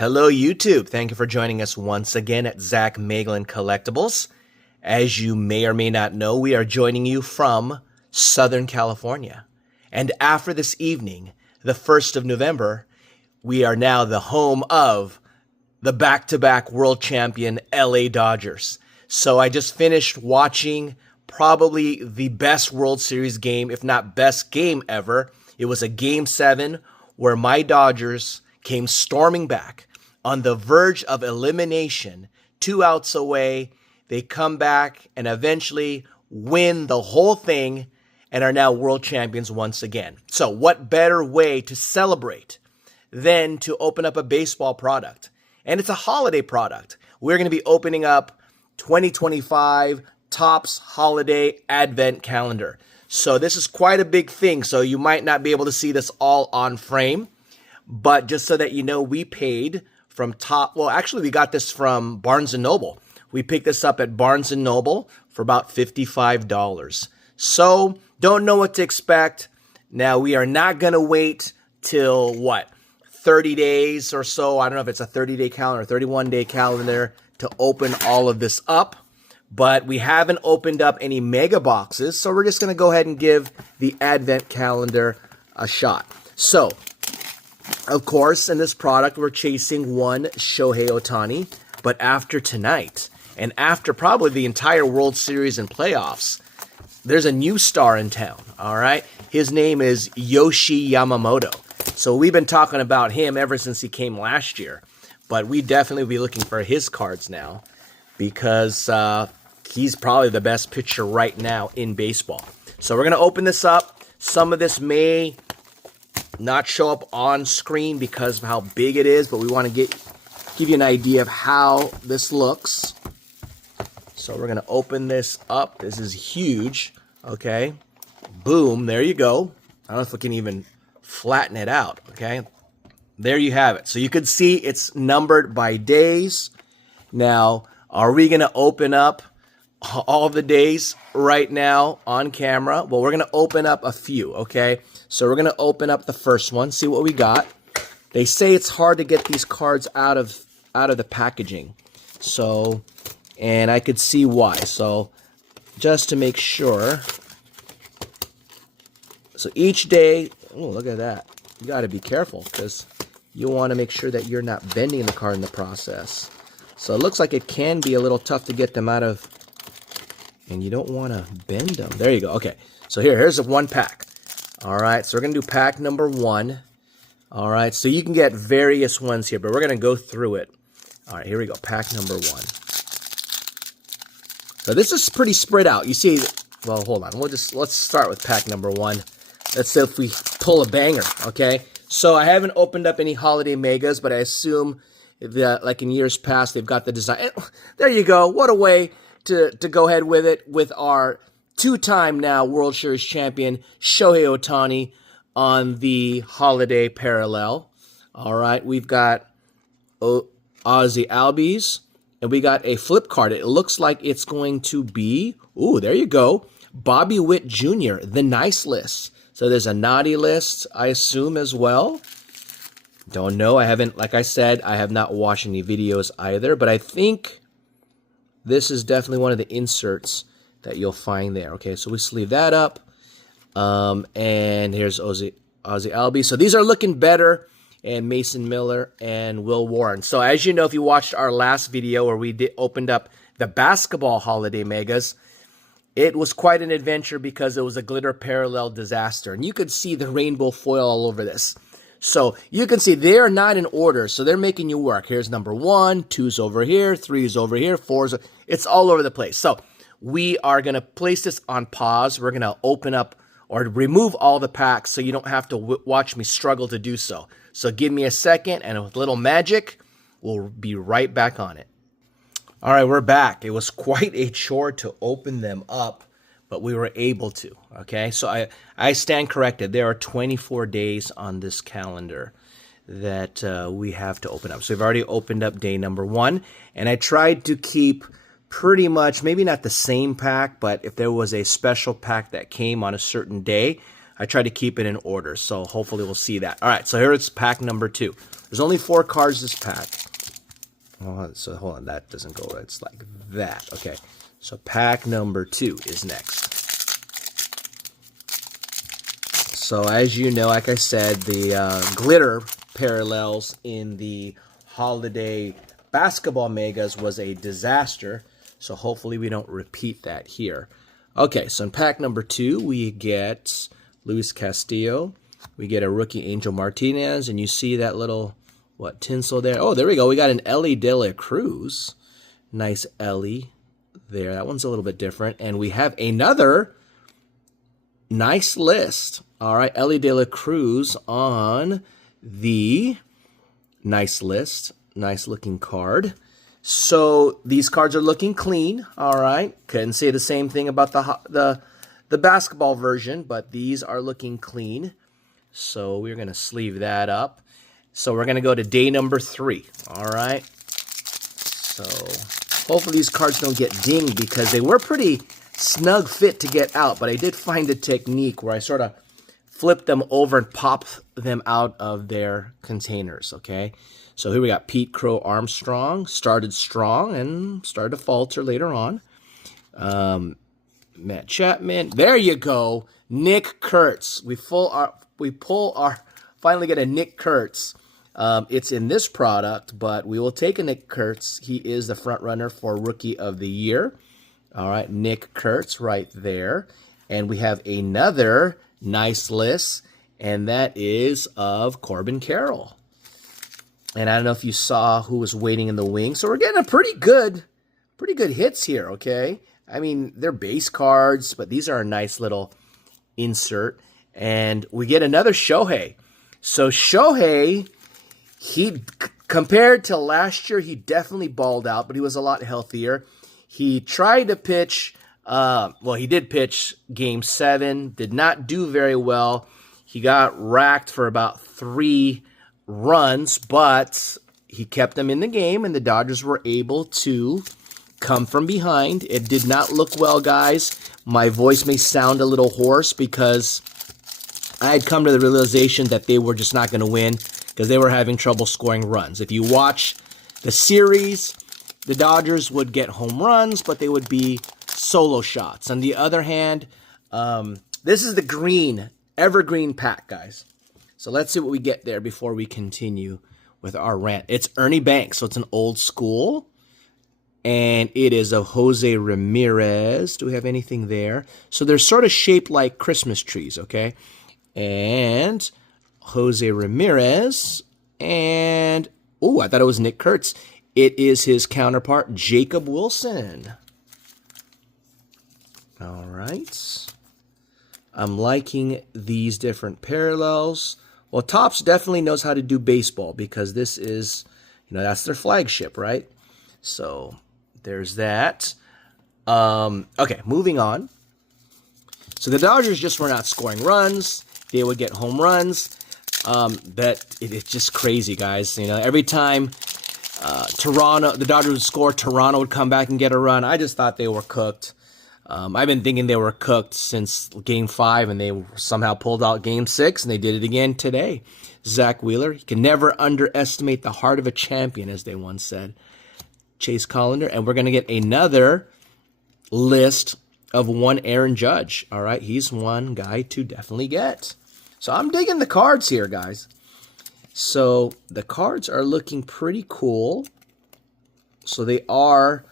Hello, YouTube. Thank you for joining us once again at Zach Maglin Collectibles. As you may or may not know, we are joining you from Southern California. And after this evening, the 1st of November, we are now the home of the back-to-back world champion LA Dodgers. So I just finished watching probably the best World Series game, if not best game ever. It was a Game 7 where my Dodgers came storming back on the verge of elimination, 2 outs away. They come back and eventually win the whole thing and are now world champions once again. So what better way to celebrate than to open up a baseball product? And it's a holiday product. We're going to be opening up 2025 Topps Holiday Advent Calendar. So this is quite a big thing, so you might not be able to see this all on frame. But just so that you know, we paid from actually we got this from Barnes & Noble. We picked this up at Barnes & Noble for about $55. So don't know what to expect. Now we are not going to wait till 30 days or so. I don't know if it's a 30-day calendar, 31-day calendar to open all of this up. But we haven't opened up any mega boxes, so we're just going to go ahead and give the Advent calendar a shot. So, of course, in this product, we're chasing one Shohei Ohtani. But after tonight, and after probably the entire World Series and playoffs, there's a new star in town, all right? His name is Yoshi Yamamoto. So we've been talking about him ever since he came last year. But we definitely will be looking for his cards now because he's probably the best pitcher right now in baseball. So we're going to open this up. Some of this may not show up on screen because of how big it is, but we want to give you an idea of how this looks. So we're going to open this up. This is huge. Okay. Boom. There you go. I don't know if we can even flatten it out. Okay. There you have it. So you can see it's numbered by days. Now, are we going to open up all the days right now on camera? Well, we're going to open up a few, okay? So we're going to open up the first one, see what we got. They say it's hard to get these cards out of the packaging. So, and I could see why. So, just to make sure. So each day, oh, look at that. You got to be careful because you want to make sure that you're not bending the card in the process. So it looks like it can be a little tough to get them out of, and you don't want to bend them. There you go. Okay, so here's a one pack. All right, so we're going to do pack number 1. All right, so you can get various ones here, but we're going to go through it. All right, here we go, pack number 1. So this is pretty spread out. You see, well, hold on. Let's start with pack number 1. Let's see if we pull a banger, okay? So I haven't opened up any holiday megas, but I assume that, like in years past, they've got the design. There you go. What a way to go ahead with it with our 2-time now World Series champion Shohei Ohtani on the holiday parallel. All right, we've got Ozzie Albies, and we got a flip card. It looks like it's going to be, ooh, there you go, Bobby Witt Jr., the nice list. So there's a naughty list, I assume, as well. Don't know. I haven't, like I said, I have not watched any videos either, but I think this is definitely one of the inserts that you'll find there. Okay, so we sleeve that up. And here's Ozzie Albies. So these are looking better. And Mason Miller and Will Warren. So as you know, if you watched our last video where we opened up the basketball holiday megas, it was quite an adventure because it was a glitter parallel disaster. And you could see the rainbow foil all over this. So you can see they're not in order, so they're making you work. Here's number 1, 2's over here, 3's over here, 4's. It's all over the place. So we are going to place this on pause. We're going to open up or remove all the packs so you don't have to watch me struggle to do so. So give me a second, and with a little magic, we'll be right back on it. All right, we're back. It was quite a chore to open them up, but we were able to, okay? So I stand corrected. There are 24 days on this calendar that we have to open up. So we've already opened up day number 1, and I tried to keep pretty much, maybe not the same pack, but if there was a special pack that came on a certain day, I try to keep it in order, so hopefully we'll see that. All right, so here it's pack number 2. There's only 4 cards this pack. Oh, so hold on, that doesn't go right. It's like that. Okay, so pack number 2 is next. So as you know, like I said, the glitter parallels in the holiday basketball megas was a disaster. So hopefully we don't repeat that here. Okay, so in pack number 2, we get Luis Castillo. We get a rookie Angel Martinez, and you see that little, what, tinsel there? Oh, there we go. We got an Ellie De La Cruz. Nice Ellie there. That one's a little bit different. And we have another nice list. All right, Ellie De La Cruz on the nice list. Nice looking card. So these cards are looking clean. All right, couldn't say the same thing about the basketball version, but these are looking clean. So we're gonna sleeve that up. So we're gonna go to day number 3. All right. So hopefully these cards don't get dinged because they were pretty snug fit to get out, but I did find a technique where I sort of flip them over and pop them out of their containers, okay? So here we got Pete Crow Armstrong, started strong and started to falter later on. Matt Chapman, there you go. Nick Kurtz, we finally get a Nick Kurtz. It's in this product, but we will take a Nick Kurtz. He is the front runner for Rookie of the Year. All right, Nick Kurtz right there. And we have another nice list, and that is of Corbin Carroll. And I don't know if you saw who was waiting in the wings. So we're getting a pretty good hits here, okay? I mean, they're base cards, but these are a nice little insert. And we get another Shohei. So Shohei, compared to last year, he definitely balled out, but he was a lot healthier. He tried to pitch, he did pitch Game 7, did not do very well. He got racked for about 3 runs, but he kept them in the game, and the Dodgers were able to come from behind. It did not look well, guys. My voice may sound a little hoarse because I had come to the realization that they were just not going to win because they were having trouble scoring runs. If you watch the series, the Dodgers would get home runs, but they would be solo shots. On the other hand, this is the evergreen pack, guys. So let's see what we get there before we continue with our rant. It's Ernie Banks, so it's an old school. And it is of Jose Ramirez. Do we have anything there? So they're sort of shaped like Christmas trees, okay? And Jose Ramirez. And, I thought it was Nick Kurtz. It is his counterpart, Jacob Wilson. All right. I'm liking these different parallels. Well, Topps definitely knows how to do baseball because this is, that's their flagship, right? So there's that. Okay, moving on. So the Dodgers just were not scoring runs. They would get home runs. It's just crazy, guys. Every time the Dodgers would score, Toronto would come back and get a run. I just thought they were cooked. I've been thinking they were cooked since Game 5, and they somehow pulled out Game 6, and they did it again today. Zach Wheeler, you can never underestimate the heart of a champion, as they once said. Chase Collender, and we're going to get another list of one Aaron Judge. All right, he's one guy to definitely get. So I'm digging the cards here, guys. So the cards are looking pretty cool. So they're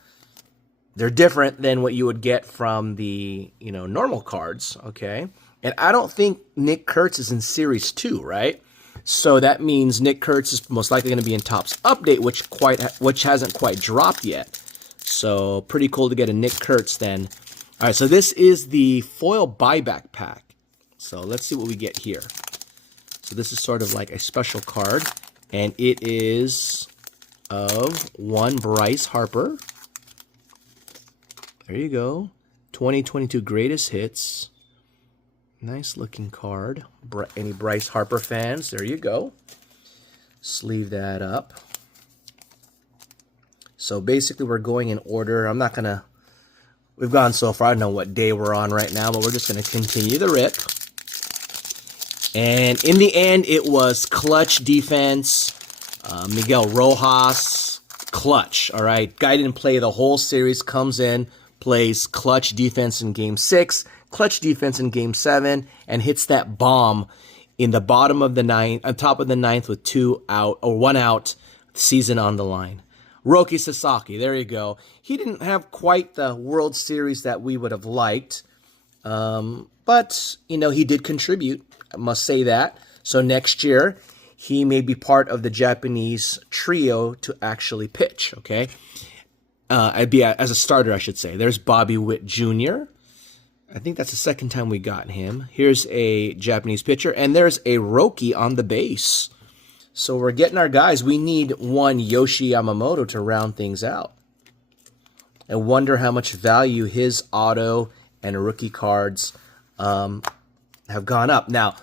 different than what you would get from the, normal cards, okay? And I don't think Nick Kurtz is in Series 2, right? So that means Nick Kurtz is most likely going to be in Topps Update, which hasn't quite dropped yet. So pretty cool to get a Nick Kurtz then. All right, so this is the foil buyback pack. So let's see what we get here. So this is sort of like a special card, and it is of one Bryce Harper. There you go. 2022 Greatest Hits. Nice looking card. Any Bryce Harper fans? There you go. Sleeve that up. So basically we're going in order. We've gone so far. I don't know what day we're on right now, but we're just going to continue the rip. And in the end, it was clutch defense. Miguel Rojas, clutch, all right? Guy didn't play the whole series, comes in, plays clutch defense in Game 6, clutch defense in Game 7, and hits that bomb in the bottom of the ninth, on top of the ninth with 2 out, or 1 out, season on the line. Roki Sasaki, there you go. He didn't have quite the World Series that we would have liked, but, you know, he did contribute, I must say that. So next year, he may be part of the Japanese trio to actually pitch, okay? I'd be as a starter, I should say. There's Bobby Witt Jr. I think that's the second time we got him. Here's a Japanese pitcher, and there's a Roki on the base. So we're getting our guys. We need one Yoshi Yamamoto to round things out. I wonder how much value his auto and rookie cards have gone up. Now,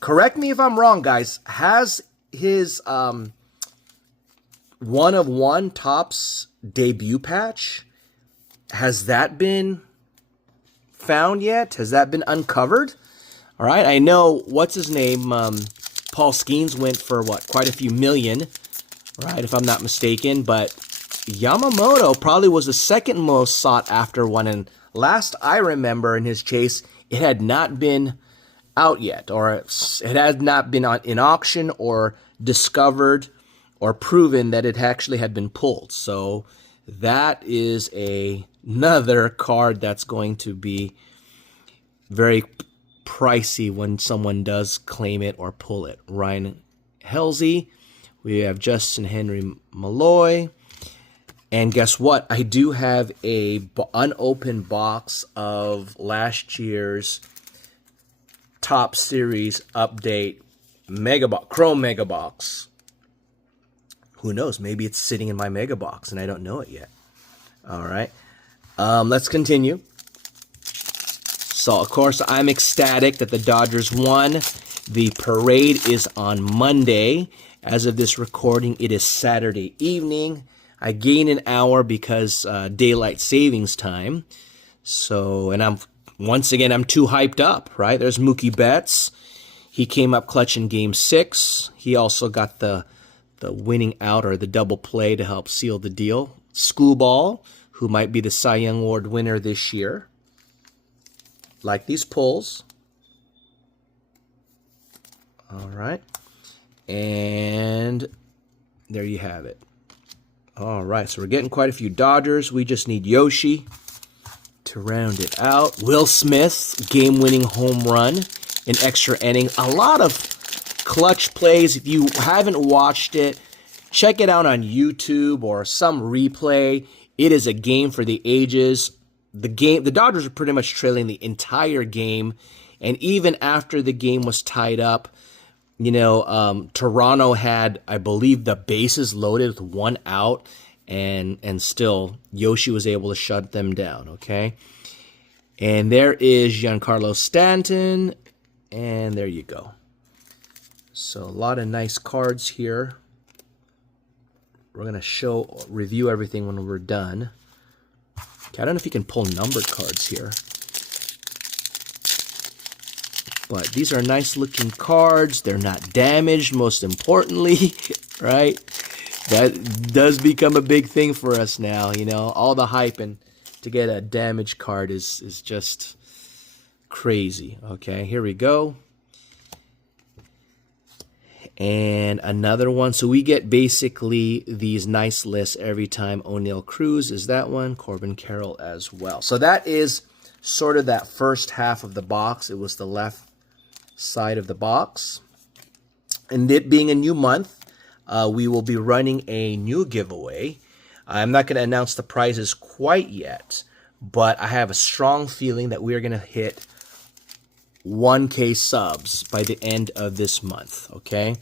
correct me if I'm wrong, guys. Has his 1/1 Topps debut patch, has that been found yet? Has that been uncovered? All right, I know, what's his name? Paul Skeens went for, what, quite a few million, right, if I'm not mistaken. But Yamamoto probably was the second most sought after one. And last I remember in his chase, it had not been out yet, or it had not been in auction or discovered or proven that it actually had been pulled. So that is another card that's going to be very pricey when someone does claim it or pull it. Ryan Helsley, we have Justin Henry Malloy, and guess what? I do have a unopened box of last year's Top Series Update Chrome Mega Box. Who knows? Maybe it's sitting in my Mega Box and I don't know it yet. All right. Let's continue. So, of course, I'm ecstatic that the Dodgers won. The parade is on Monday. As of this recording, it is Saturday evening. I gain an hour because daylight savings time. So, and once again, I'm too hyped up, right? There's Mookie Betts. He came up clutch in Game 6. He also got the winning out, or the double play, to help seal the deal. Schoolball, who might be the Cy Young Award winner this year. Like these pulls. All right. And there you have it. All right, so we're getting quite a few Dodgers. We just need Yoshi to round it out. Will Smith, game-winning home run in extra inning. A lot of clutch plays. If you haven't watched it, check it out on YouTube or some replay. It is a game for the ages. The Dodgers are pretty much trailing the entire game, and even after the game was tied up, you know, Toronto had, I believe, the bases loaded with 1 out, and still Yoshi was able to shut them down. Okay, and there is Giancarlo Stanton, and there you go. So a lot of nice cards here. We're gonna review everything when we're done. Okay, I don't know if you can pull numbered cards here, but these are nice looking cards. They're not damaged, most importantly, right? That does become a big thing for us now, you know. All the hype, and to get a damaged card is just crazy. Okay, here we go. And another one. So we get basically these nice lists every time. O'Neal Cruz is that one. Corbin Carroll as well. So that is sort of that first half of the box. It was the left side of the box. And it being a new month, we will be running a new giveaway. I'm not going to announce the prizes quite yet, but I have a strong feeling that we're going to hit 1K subs by the end of this month, okay?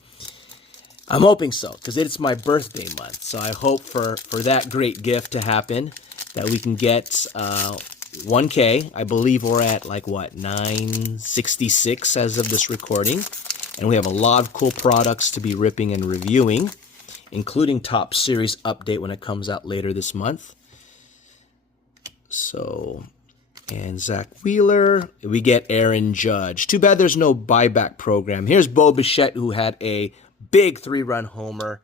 I'm hoping so, because it's my birthday month. So I hope for that great gift to happen, that we can get 1K. I believe we're at, like, what, 966 as of this recording. And we have a lot of cool products to be ripping and reviewing, including Top Series Update when it comes out later this month. So And Zach Wheeler. We get Aaron Judge. Too bad there's no buyback program. Here's Bo Bichette, who had a big 3-run homer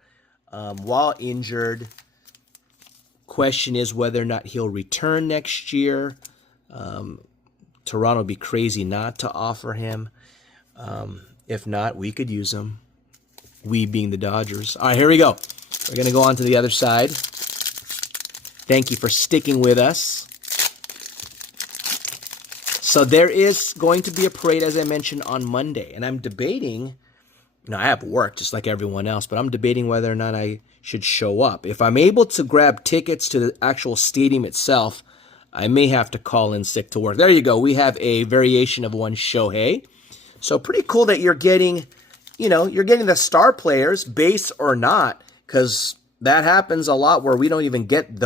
while injured. Question is whether or not he'll return next year. Toronto would be crazy not to offer him. If not, we could use him. We being the Dodgers. All right, here we go. We're going to go on to the other side. Thank you for sticking with us. So there is going to be a parade, as I mentioned, on Monday. And I'm debating, I have work just like everyone else, but I'm debating whether or not I should show up. If I'm able to grab tickets to the actual stadium itself, I may have to call in sick to work. There you go. We have a variation of one Shohei. So pretty cool that you're getting, you're getting the star players, base or not, because that happens a lot where we don't even get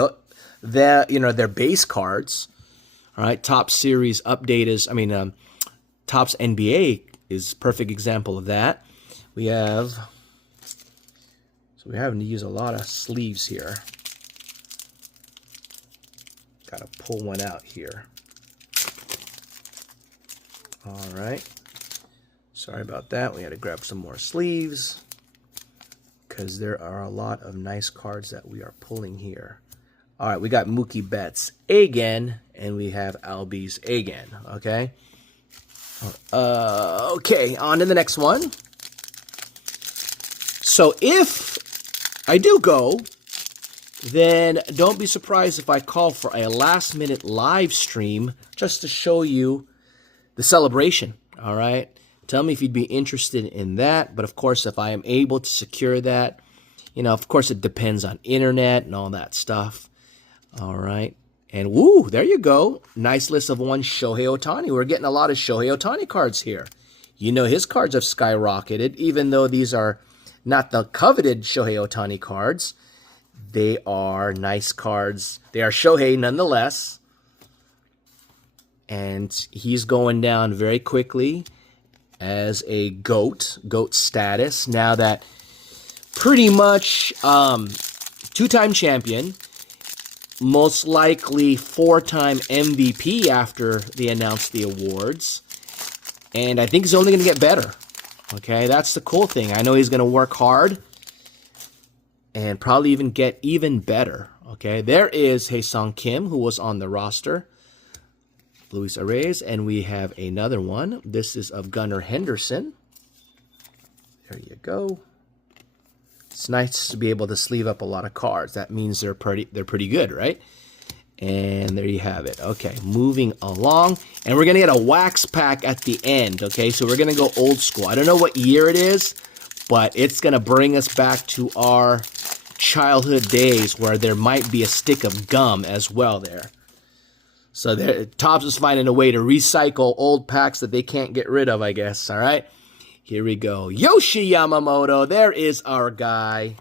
their base cards. All right, Top Series update is, Topps NBA is a perfect example of that. We're having to use a lot of sleeves here. Got to pull one out here. All right. Sorry about that. We had to grab some more sleeves because there are a lot of nice cards that we are pulling here. All right, we got Mookie Betts again, and we have Albies again, okay? Okay, on to the next one. So if I do go, then don't be surprised if I call for a last-minute live stream just to show you the celebration, all right? Tell me if you'd be interested in that. But, of course, if I am able to secure that, of course, it depends on internet and all that stuff. All right. And, woo, there you go. Nice list of one Shohei Ohtani. We're getting a lot of Shohei Ohtani cards here. His cards have skyrocketed, even though these are not the coveted Shohei Ohtani cards. They are nice cards. They are Shohei nonetheless. And he's going down very quickly as a GOAT status. Now that pretty much two-time champion, most likely 4-time MVP after they announced the awards. And I think he's only going to get better. Okay, that's the cool thing. I know he's going to work hard and probably even get even better. Okay, there is Hae-Sung Kim, who was on the roster. Luis Arraez, and we have another one. This is of Gunnar Henderson. There you go. It's nice to be able to sleeve up a lot of cards. That means they're pretty good, right? And there you have it. Okay, moving along. And we're going to get a wax pack at the end, okay? So we're going to go old school. I don't know what year it is, but it's going to bring us back to our childhood days where there might be a stick of gum as well there. So Topps is finding a way to recycle old packs that they can't get rid of, I guess. All right, here we go. Yoshi Yamamoto, there is our guy.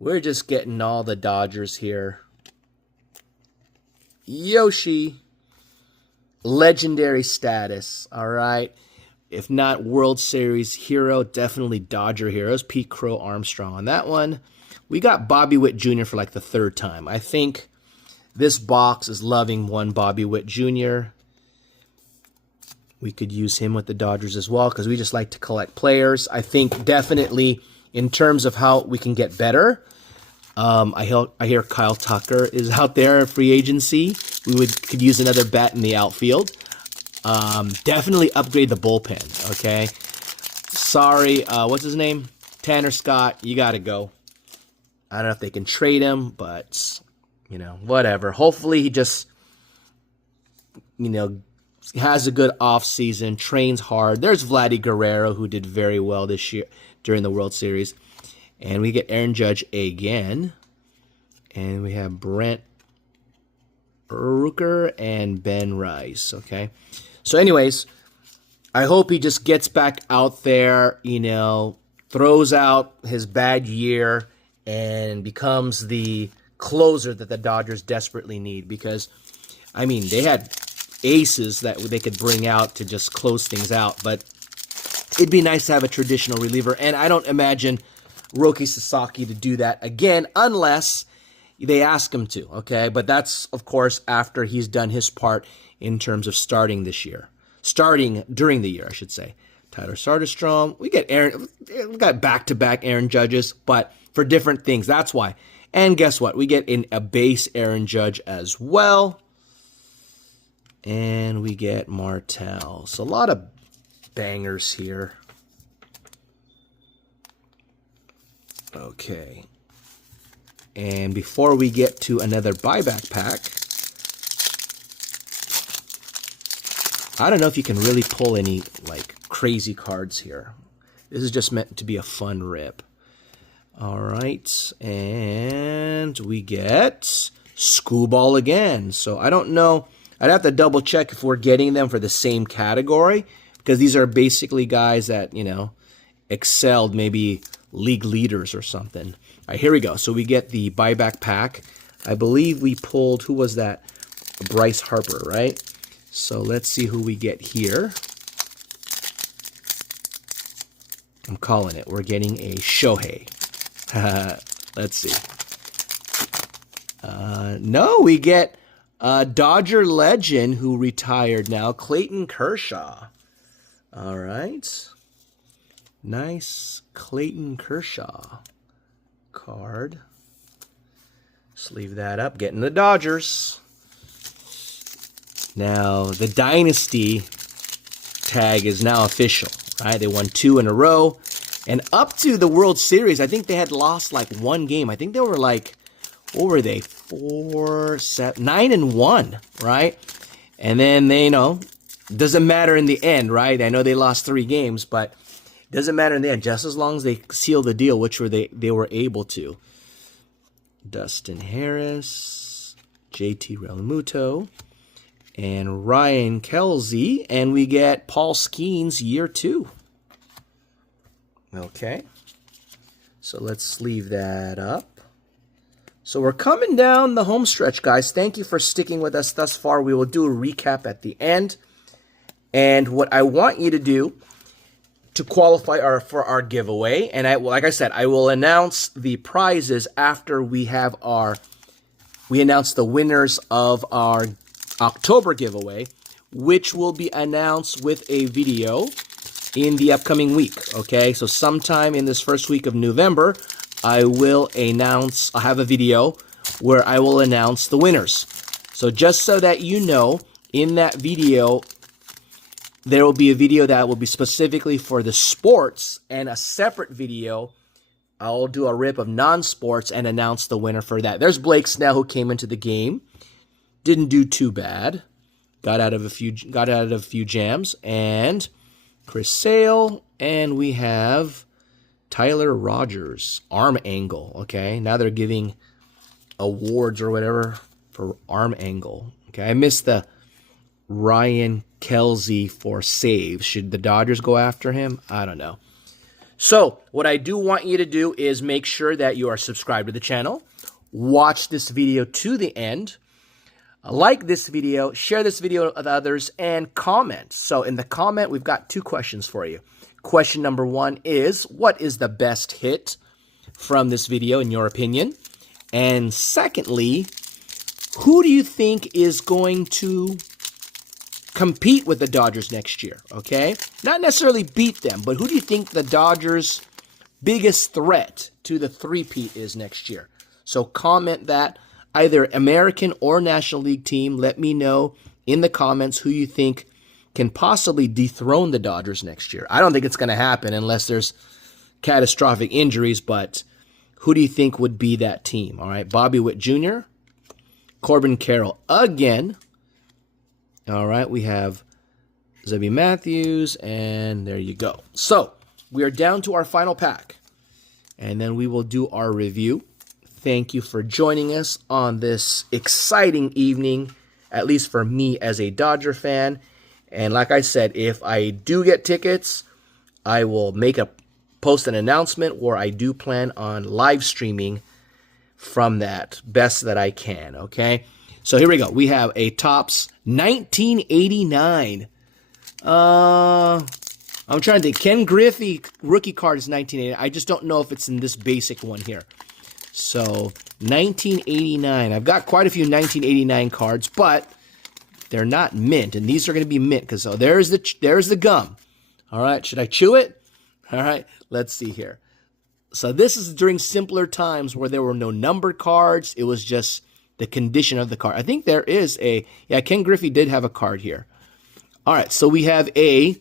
We're just getting all the Dodgers here. Yoshi, legendary status, all right? If not World Series hero, definitely Dodger heroes. Pete Crow Armstrong on that one. We got Bobby Witt Jr. for like the 3rd time. I think this box is loving one Bobby Witt Jr. We could use him with the Dodgers as well because we just like to collect players. I think definitely in terms of how we can get better, I hear Kyle Tucker is out there at free agency. We could use another bat in the outfield. Definitely upgrade the bullpen, okay? Sorry, what's his name? Tanner Scott, you got to go. I don't know if they can trade him, but whatever. Hopefully he just, has a good offseason, trains hard. There's Vladdy Guerrero, who did very well this year during the World Series. And we get Aaron Judge again. And we have Brent Rooker and Ben Rice, okay? So anyways, I hope he just gets back out there, throws out his bad year and becomes the closer that the Dodgers desperately need because, they had aces that they could bring out to just close things out, but it'd be nice to have a traditional reliever, and I don't imagine Roki Sasaki to do that again unless They ask him to, okay? But that's, of course, after he's done his part in terms of starting this year. Starting during the year, I should say. Tyler Soderstrom. We got back-to-back Aaron Judges, but for different things. That's why. And guess what? We get a base Aaron Judge as well. And we get Martell. So a lot of bangers here. Okay. And before we get to another buyback pack, I don't know if you can really pull any like crazy cards here. This is just meant to be a fun rip. All right, and we get Skubal again. So I don't know. I'd have to double check if we're getting them for the same category, because these are basically guys that, you know, excelled, maybe league leaders or something. All right, here we go. So we get the buyback pack. I believe we pulled, who was that? Bryce Harper, right? So let's see who we get here. I'm calling it. We're getting a Shohei. Let's see. No, we get a Dodger legend who retired now, Clayton Kershaw. All right. Nice Clayton Kershaw card. Sleeve that up. Getting the Dodgers. Now, the Dynasty tag is now official, right? They won 2 in a row. And up to the World Series, I think they had lost like 1 game. I think they were like, what were they? 9-1, right? And then they, you know, doesn't matter in the end, right? I know they lost 3 games, but it doesn't matter in the end. Just as long as they seal the deal, which were they were able to. Dustin Harris, JT Realmuto, and Ryan Kelsey, and we get Paul Skeens year 2. Okay, so let's sleeve that up. So we're coming down the home stretch, guys. Thank you for sticking with us thus far. We will do a recap at the end. And what I want you to do to qualify for our giveaway, and like I said, I will announce the prizes after we announce the winners of our October giveaway, which will be announced with a video in the upcoming week, okay? So sometime in this first week of November, I'll have a video where I will announce the winners. So just so that you know, in that video, there will be a video that will be specifically for the sports, and a separate video, I'll do a rip of non-sports and announce the winner for that. There's Blake Snell, who came into the game. Didn't do too bad. Got out of a few jams. And Chris Sale, and we have Tyler Rogers, arm angle, okay? Now they're giving awards or whatever for arm angle, okay? I missed the Ryan Kelsey for saves. Should the Dodgers go after him? I don't know. So what I do want you to do is make sure that you are subscribed to the channel, watch this video to the end, like this video, share this video with others, and comment. So in the comment, we've got 2 questions for you. Question number 1 is, what is the best hit from this video in your opinion? And secondly, who do you think is going to compete with the Dodgers next year, okay? Not necessarily beat them, but who do you think the Dodgers' biggest threat to the three-peat is next year? So comment that. Either American or National League team, let me know in the comments who you think can possibly dethrone the Dodgers next year. I don't think it's going to happen unless there's catastrophic injuries, but who do you think would be that team? All right, Bobby Witt Jr., Corbin Carroll again. All right, we have Zebby Matthews, and there you go. So we are down to our final pack, and then we will do our review. Thank you for joining us on this exciting evening, at least for me as a Dodger fan. And like I said, if I do get tickets, I will post an announcement where I do plan on live streaming from that best that I can, okay? So here we go. We have a Topps 1989. I'm trying to think. Ken Griffey rookie card is 1989. I just don't know if it's in this basic one here. So 1989. I've got quite a few 1989 cards, but they're not mint, and these are going to be mint because there's the gum. All right, should I chew it? All right, let's see here. So this is during simpler times where there were no numbered cards. It was just the condition of the card. I think there is yeah, Ken Griffey did have a card here. All right, so we have I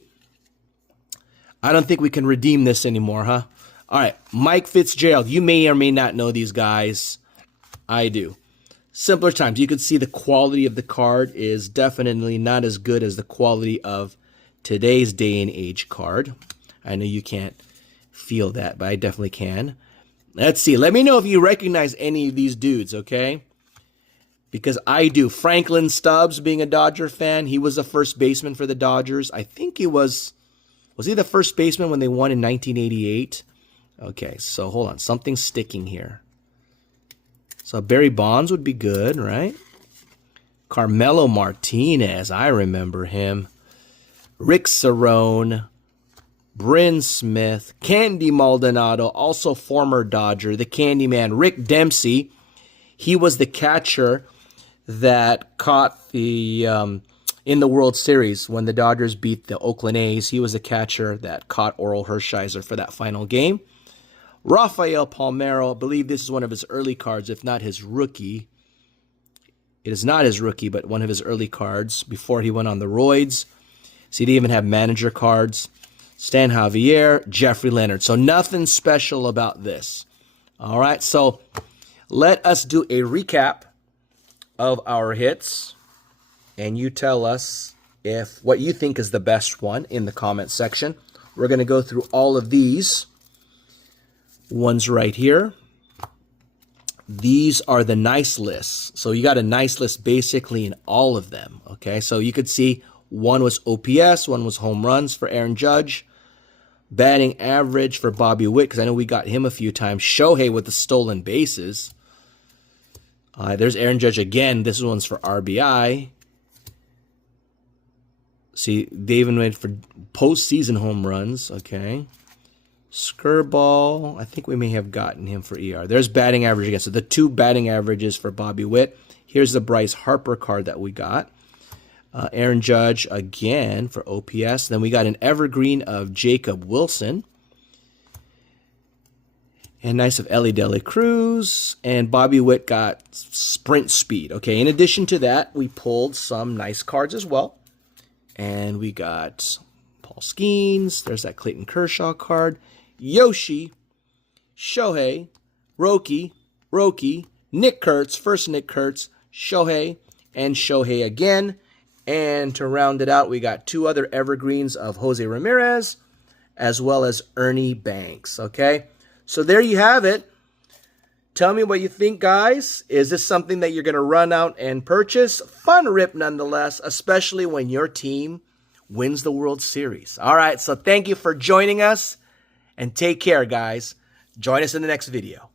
don't think we can redeem this anymore, huh? All right, Mike Fitzgerald. You may or may not know these guys. I do. Simpler times. You can see the quality of the card is definitely not as good as the quality of today's day and age card. I know you can't feel that, but I definitely can. Let's see. Let me know if you recognize any of these dudes, okay? Because I do. Franklin Stubbs, being a Dodger fan, he was a first baseman for the Dodgers. I think he was he the first baseman when they won in 1988? Okay, so hold on. Something's sticking here. So Barry Bonds would be good, right? Carmelo Martinez, I remember him. Rick Cerrone, Bryn Smith, Candy Maldonado, also former Dodger, the Candyman, Rick Dempsey. He was the catcher that caught the in the World Series when the Dodgers beat the Oakland A's. He was the catcher that caught Oral Hershiser for that final game. Rafael Palmeiro, I believe this is one of his early cards, if not his rookie. It is not his rookie, but one of his early cards before he went on the roids. So he didn't even have manager cards. Stan Javier, Jeffrey Leonard. So nothing special about this. All right, so let us do a recap of our hits. And you tell us what you think is the best one in the comment section. We're going to go through all of these ones right here. These are the nice lists. So you got a nice list basically in all of them. Okay, so you could see one was OPS, one was home runs for Aaron Judge, batting average for Bobby Witt, because I know we got him a few times. Shohei with the stolen bases. There's Aaron Judge again. This one's for RBI. See, they even went for postseason home runs. Okay. Skirball, I think we may have gotten him for ER. There's batting average again. So the two batting averages for Bobby Witt. Here's the Bryce Harper card that we got. Aaron Judge again for OPS. Then we got an evergreen of Jacob Wilson. And nice of Ellie Dela Cruz. And Bobby Witt got sprint speed. Okay, in addition to that, we pulled some nice cards as well. And we got Paul Skeens. There's that Clayton Kershaw card. Yoshi, Shohei, Roki, Nick Kurtz, first Nick Kurtz, Shohei, and Shohei again. And to round it out, we got two other evergreens of Jose Ramirez, as well as Ernie Banks, okay? So there you have it. Tell me what you think, guys. Is this something that you're going to run out and purchase? Fun rip nonetheless, especially when your team wins the World Series. All right, so thank you for joining us. And take care, guys. Join us in the next video.